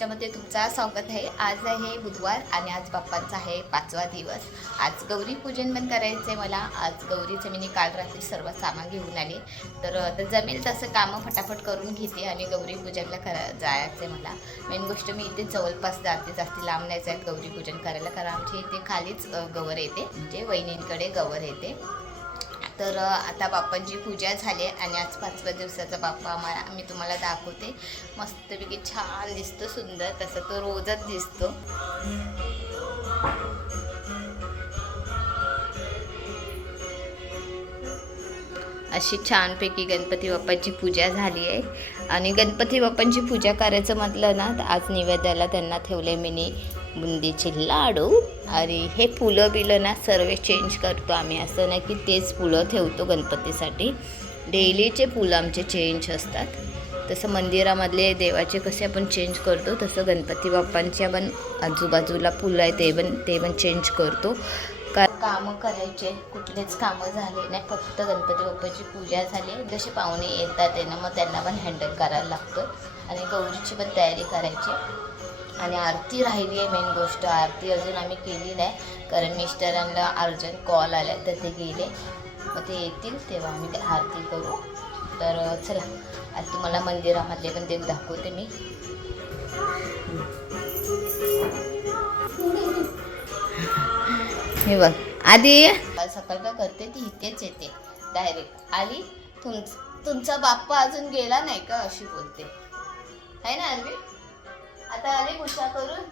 नमस्ते तुमचा स्वागत आहे. आज आहे बुधवार आणि आज बाप्पांचा आहे पाचवा दिवस. आज गौरी पूजन पण करायचं आहे मला. आज गौरीचं मी काल रात्री सर्व सामान घेऊन आले. तर आता जमेल तसं कामं फटाफट करून घेते आणि गौरी पूजनला करा जायचं आहे मला. मेन गोष्ट मी इथे जवळपास जाते जास्ती लांब नाही जात गौरी पूजन करायला. कारण आमच्या इथे खालीच गवर येते. म्हणजे वहिनींकडे गवर येते. तर आता बाप्पांची पूजा झाली आहे आणि आज पाचव्या दिवसाचा बाप्पा आम्हाला मी तुम्हाला दाखवते. मस्तपैकी छान दिसतो सुंदर तसं तो रोजच दिसतो. अशी छानपैकी गणपती बाप्पाची पूजा झाली आहे. आणि गणपती बाप्पांची पूजा करायचं म्हटलं ना तर आज निवेद्याला त्यांना ठेवले मिनी बुंदीचे लाडू. अरे हे फुलं बिलं ना सर्व चेंज करतो आम्ही. असं नाही की तेच फुलं ठेवतो गणपतीसाठी. डेलीचे फुलं आमचे चेंज असतात. तसं मंदिरामधले देवाचे कसे आपण चेंज करतो तसं गणपती बाप्पांच्या पण आजूबाजूला फुलं आहे ते पण ते पण चेंज करतो. का कामं करायचे कुठलेच कामं झाले नाही फक्त गणपती बाप्पाची पूजा झाली. जसे पाहुणे येतात त्यांना मग त्यांना पण हँडल करायला लागतं. आणि गौरीची पण तयारी करायची. आणि आरती राहिली आहे मेन गोष्ट. आरती अजून आम्ही केली नाही. कारण मिस्टरांना अर्जंट कॉल आला तर ते गेले. मग ते येतील तेव्हा आम्ही ते आरती करू. तर चला. आज तुम्हाला मंदिरामधले पण ते दाखवते मी. हे बघ. आधी काल सकाळ का करते ती? इथेच येते. डायरेक्ट आली? तुम तुमचा बाप्पा अजून गेला नाही का? अशी बोलते. आहे ना अरवी आता आली गुस्सा करून.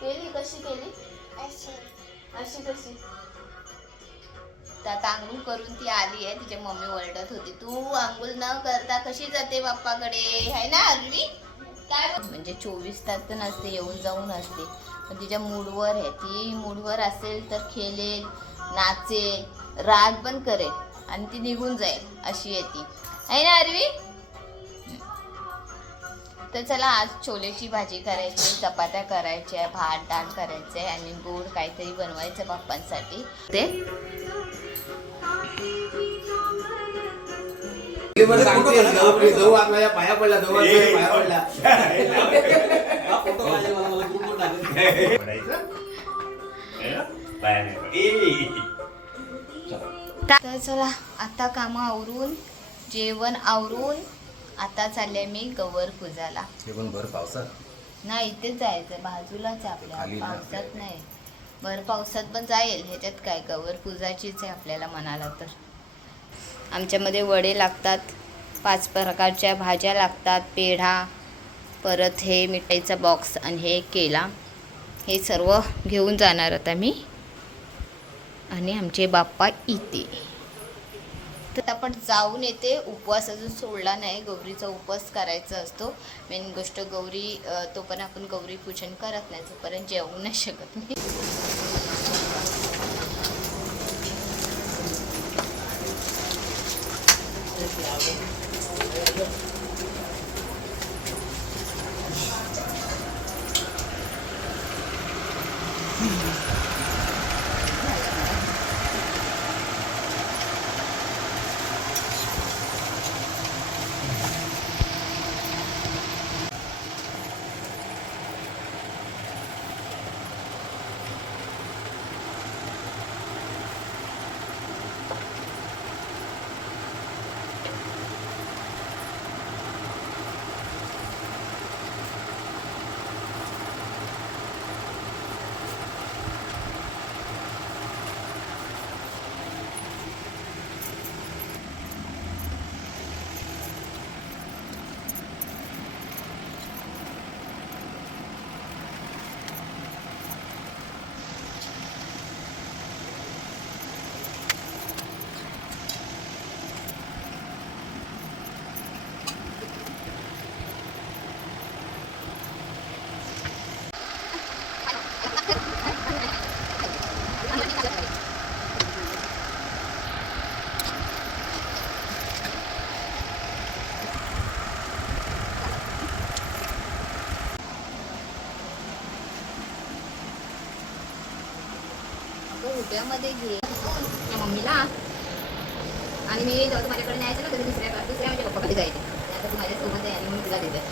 केली? कशी केली? अशी. कशी? त्यात आंघोळ करून ती आली आहे. तिच्या मम्मी ओरडत होती. तू आंघोळ न करता कशी जाते बाप्पाकडे? आहे ना अरवी काय म्हणजे चोवीस तास तर नसते येऊन जाऊन असते. पण तिच्या मूडवर आहे. ती मूडवर असेल तर खेळेल नाचेल राग पण करेल आणि ती निघून जाईल. अशी आहे ती. आहे ना अरवी तर चला आज छोलेची भाजी करायची चपात्या करायच्या भात डाळ करायचे आणि गोड काहीतरी बनवायचं बाप्पांसाठी ते? पाया पडला तर चला आता कामं आवरून जेवण आवरून आता चालले मी गवर पूजाला ते पण भर पावसात? नाही इथेच जायचं बाजूलाच आहे आपल्या. ना. पावसात नाही. भर पावसात पण जाईल ह्याच्यात काय? गवर पूजाचीच आहे आपल्याला म्हणाला तर. आमच्यामध्ये वडे लागतात पाच प्रकारच्या भाज्या लागतात पेढा परत हे मिठाईचा बॉक्स आणि हे केला. हे सर्व घेऊन जाणार आता मी. आणि आमचे बाप्पा इथे. तर आपण जाऊन येते. उपवास अजून सोडला नाही. गौरीचा उपवास करायचा असतो. मेन गोष्ट गौरी तो पण आपण गौरी पूजन करत नाही. तोपर्यंत जेवू नाही शकत नाही डब्यामध्ये घे. मम्मीला. आणि मी जेव्हा माझ्याकडे न्यायचं ना तरी दुसऱ्या दुसऱ्या माझ्या पप्पाकडे जायचे. आता तू माझ्यासोबत आहे आणि मी तुला देते.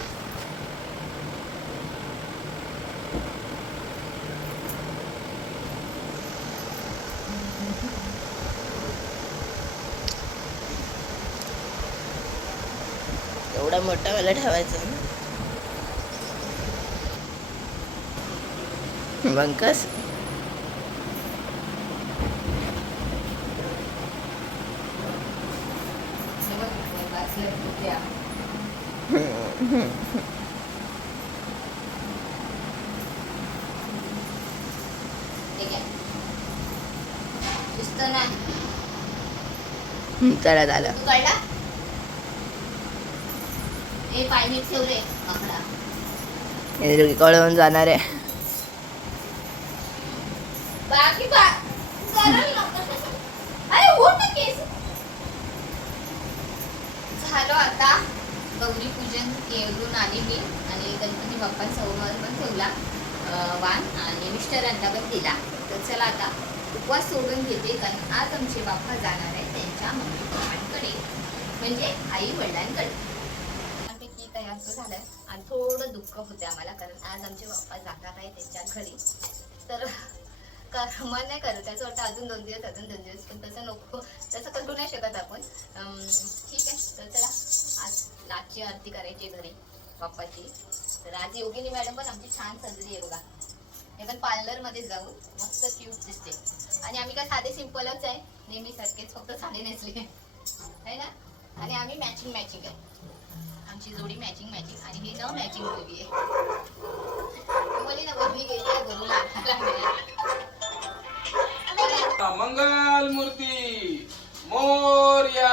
एवढा मोठा मला ठेवायचा बंकस? चला झालं. कळवून जाणार आहे. बाकी बा करल ना. अरे ना केस. झालं आता गौरी पूजन करून आली मी आणि गणपती बाप्पांसमोर पण ठेवला वाण आणि मिस्टरांना पण दिला. तर चला आता उपवास सोडून घेते कारण आज आमचे बाप्पा जाणार आहे त्यांच्या मम्मी पप्पांकडे. म्हणजे आई वडिलांकडे. की काय असं झालंय आणि थोडं दुःख होते आम्हाला कारण आज आमचे बाप्पा जाणार आहे त्यांच्या घरी. तर कर मन नाही करत त्याचं वाटतं अजून दोन दिवस अजून दोन दिवस पण तसं नको तसं करू नाही शकत आपण. ठीक आहे तर चला आज लाटची आरती करायची घरी बाप्पाची. तर आज योगिनी मॅडम पण आमची छान सजली आहे बघा. हे पण पार्लरमध्ये जाऊ मस्त क्यूट दिसते. आणि आम्ही काय साधे सिम्पलच आहे. नेहमी सारखेच फक्त साडी नेसली आहे. ना? आणि आम्ही मॅचिंग मॅचिंग आहे. आमची जोडी मॅचिंग मॅचिंग आणि ही न मॅचिंग जोडी आहे. ना बदली गेली आहे मंगल मूर्ती मोर्या.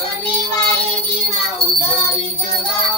神は駅が歌いじゃない。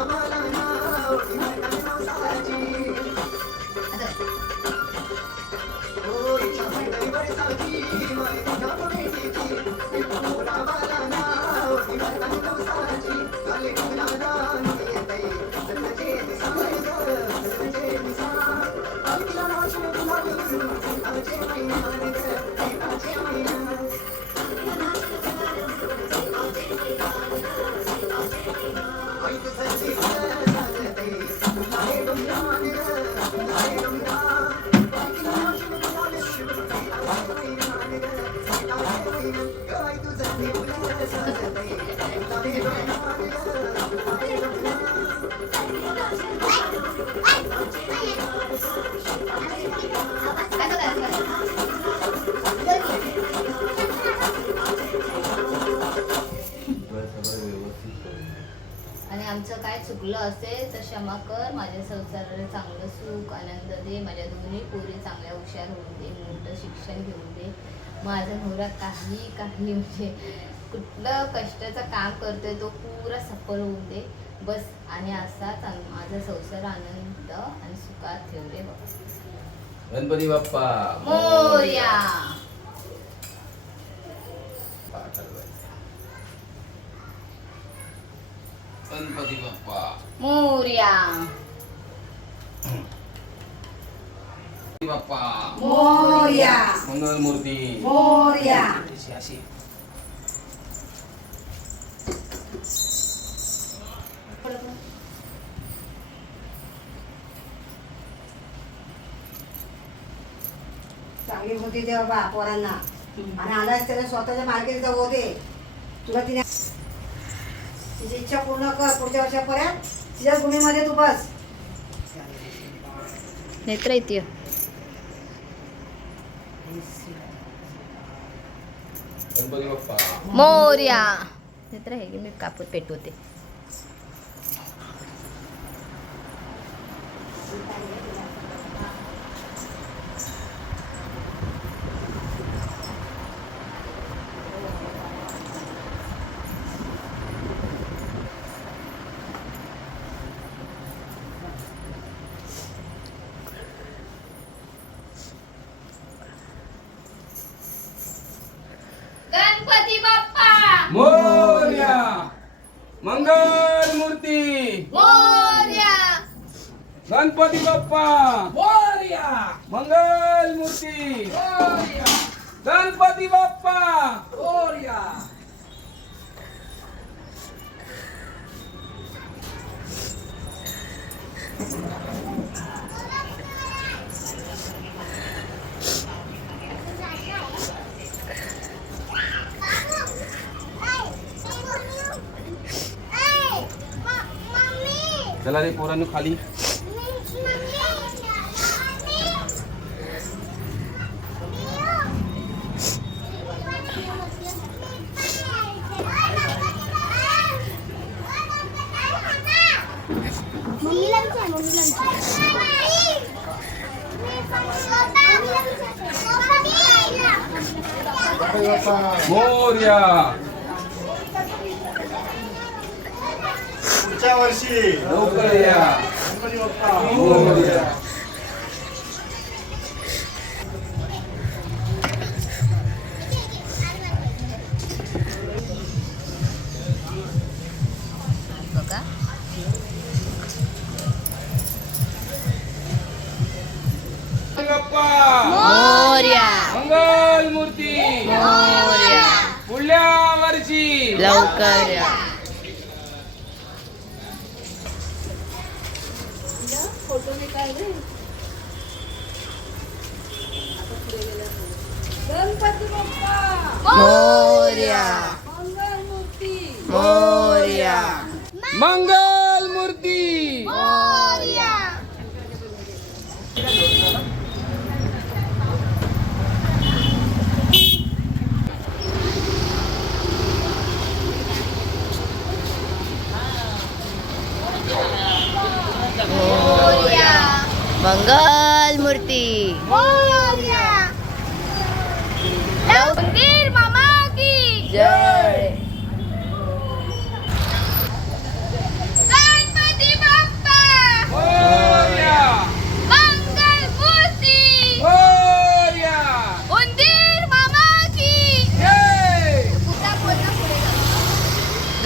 आता. आता चुकलं असेल तर क्षमा कर. माझ्या संसाराला चांगलं सुख आनंद दे. माझ्या दोन्ही पोरी चांगल्या हुशार होऊन दे. मोठं शिक्षण घेऊन दे. माझा नवरा काही काही म्हणजे कुठलं कष्टाचं काम करतोय तो पुरा सफल होऊन दे. बस. आणि असाच माझा संसार आनंद आणि सुखात ठेव रे बाबा. गणपती बाप्पा. मोर्या. गणपती बाप्पा मोर्या. बाप्पा मोर्या. मंगलमूर्ती. मोर्या. अशी अशी चांगली बुद्धी दे बाबा पोरांना. आणि आलाच त्याला स्वतःच्या मार्गेत जाऊ दे. तुला तिने तिची इच्छा पूर्ण कर पुढच्या वर्षापर्यंत. तिच्या भूमीमध्ये तू बस. नेत्र येते मोर्या. नेत्र की मी कापूर पेटवते गणपती बाप्पा मोर्या मंगलमूर्ती मोर्या गणपती बाप्पा मोर्या मंगलमूर्ती गणपती बाप्पा चला रे पोरांनो खाली लवकर या. मोर्या. मोर्या. मंगलमूर्ती. मंगल मूर्ती मंदिर मामा की जय गणपती बाप्पा मोर्या मंगल मूर्ती मोर्या उंदीर मामा की जय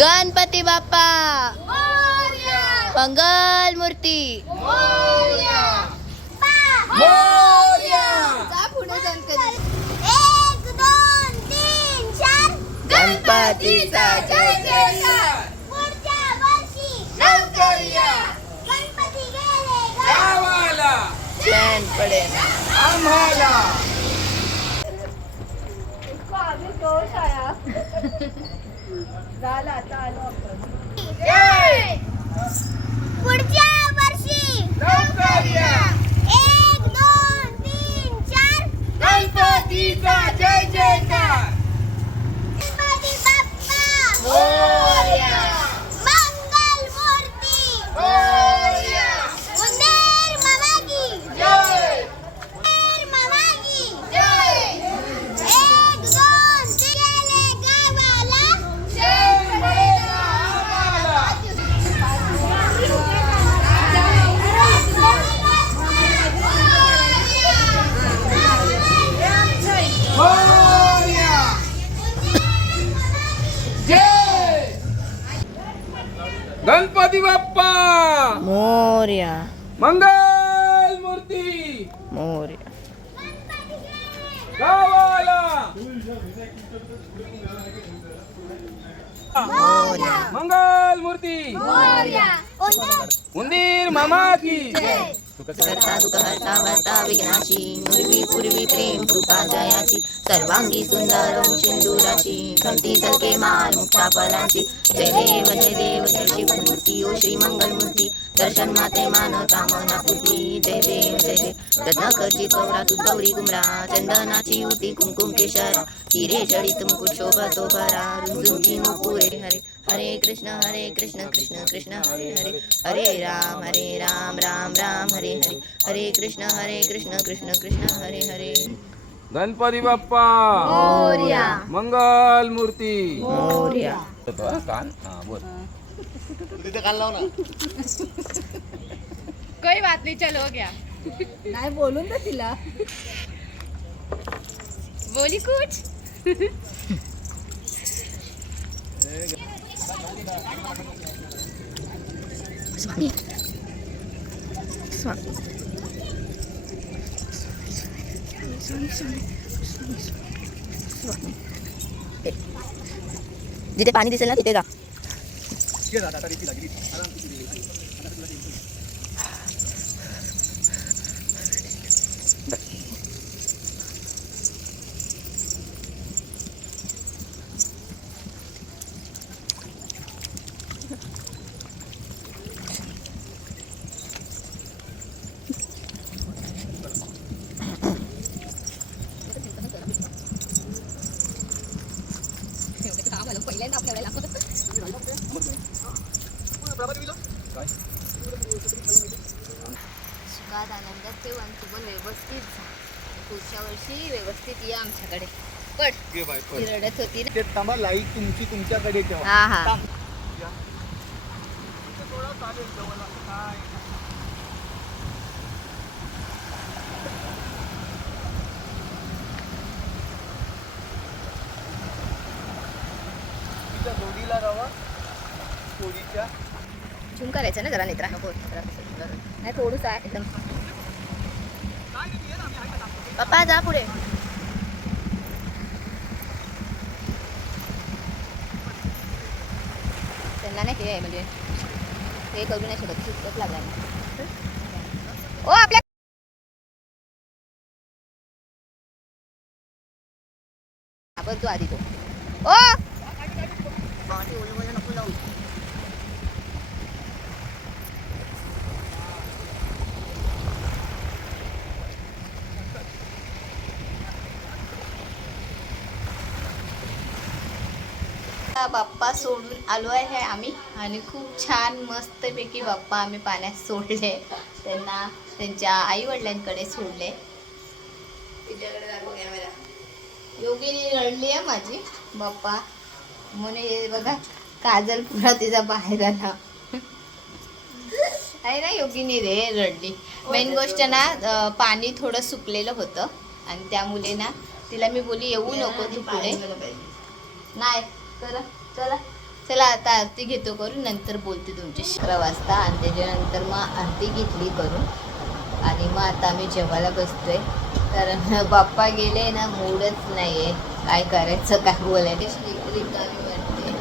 गणपती बाप्पा मोरया मंगल मूर्ती मोरया मोर्या एक दोन तीन चार गणपतीचा जय जयकार! पुढच्या वर्षी लवकर या गणपती गेले गावाला! चैन पडे आम्हाला जय! पुढच्या गणपती बाप्पा! मोर्या. मंगल मूर्ती! मोर्या. गावाला! मंगल मूर्ती! उंदीर मामा की। करता दुःख हरता भरता विघ्नाची मुरवी पूर्वी प्रेम कृपा जयाची सर्वांगी सुंदर सिंदुराची घंटी झलके माल मुक्ता फलांची जय देव जय देव जय शिवमूर्ती ओ श्री मंगलमूर्ती. दर्शन माते मान कामना पूर्ती. जय देव जय देव. रत्नाकरची चौरा तू गौरी गुमरा चंदनाची उती कुमकुम केशरा. हिरे जडित मुकुट शोभतो भरा रुंजुकी नुपुरे हरे हरे कृष्ण हरे कृष्ण कृष्ण कृष्ण हरे हरे हरे राम हरे राम राम राम हरे हरे हरे कृष्ण हरे कृष्ण कृष्ण कृष्ण हरे हरे। गणपती बाप्पा! मोर्या। मंगल मूर्ती! हा, कान हा बोल तिथे काल लाव ना कोई बात नहीं चलो गया। नाही बोलून तर तिला. बोली कुछ? 수박이 수박 니들 많이 드실라 니들가 तिथे जा सुखात आनंदात ठेव आणि तू पण व्यवस्थित जा. पुढच्या वर्षी व्यवस्थित ये आमच्याकडे. ती रडत होती ना ते थांबा लाइट तुमची तुमच्याकडे ठेवा. हा हा. झूम करायचं ना जरा नेत्रा नाही थोडंसं आहे. एकदम. पप्पा जा पुढे. त्यांना नाही हे म्हणजे हे करू नाही शकत सुचत लागला ओ आपल्या आपण तू आधी तो ओ बाटी ओलं ओलं नको लावू आता बाप्पा सोडून आलो आहे आम्ही. आणि खूप छान मस्तपैकी बाप्पा आम्ही पाण्यात सोडले. त्यांना त्यांच्या आई वडिलांकडे सोडले. तिच्याकडे दाखव कॅमेरा योगिनी रडली आहे माझी. बाप्पा म्हणे बघा काजल पुरा तिचा बाहेर आला आहे ना योगिनी रे रडली. मेन गोष्ट ना पाणी थोडं सुकलेलं होतं. आणि त्यामुळे ना तिला मी बोली येऊ नको तू पुढे. नाही चला चला. चला आता आरती घेतो करून नंतर बोलते तुमच्याशी अकरा वाजता आणि त्याच्यानंतर मग आरती घेतली करून. आणि मग आता आम्ही जेवायला बसतोय. कारण बाप्पा गेले ना मूडच नाही आहे काय करायचं काय बोलायचं? रिकामी वाटते.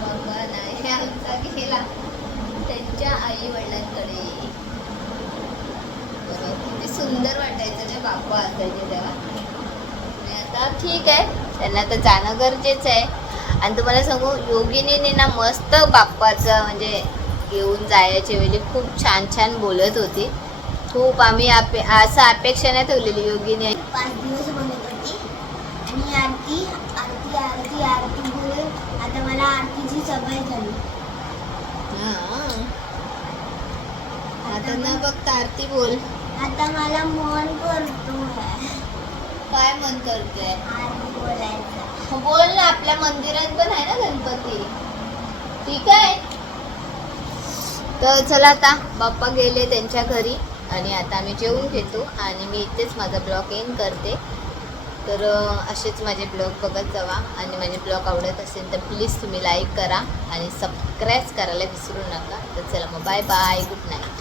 बाप्पा नाही आमचा गेला. त्यांच्या आई वडिलांकडे किती सुंदर वाटायचं जे बाप्पा असायचे तेव्हा. आता ठीक आहे. त्यांना तर जाणं गरजेचं आहे. आणि तुम्हाला सांगू योगिनीने ना मस्त बाप्पाचं म्हणजे घेऊन जायच्या वेळी खूप छान छान बोलत होती. खूप आम्ही अपे असं अपेक्षा नाही ठेवलेली योगिनी. पाच दिवस बनत होती. आणि आरती आरती आरती आरती बोलून आता मला आरतीची सवय झाली. हां. आता न बघता आरती बोल. आता मला मन करतो काय मन करते आरती बोलायचं. हो, बोल ना आपल्या मंदिरात पण आहे ना गणपती. ठीक आहे. तर चला आता बाप्पा गेले त्यांच्या घरी आणि आता आम्ही जेवून घेतो आणि मी इथेच माझा ब्लॉग एंड करते. तर असेच माझे ब्लॉग बघत जावा आणि माझे ब्लॉग आवडत असेल तर प्लीज तुम्ही लाईक करा आणि सबस्क्राईब करायला विसरू नका. तर चला मग बाय बाय गुड नाईट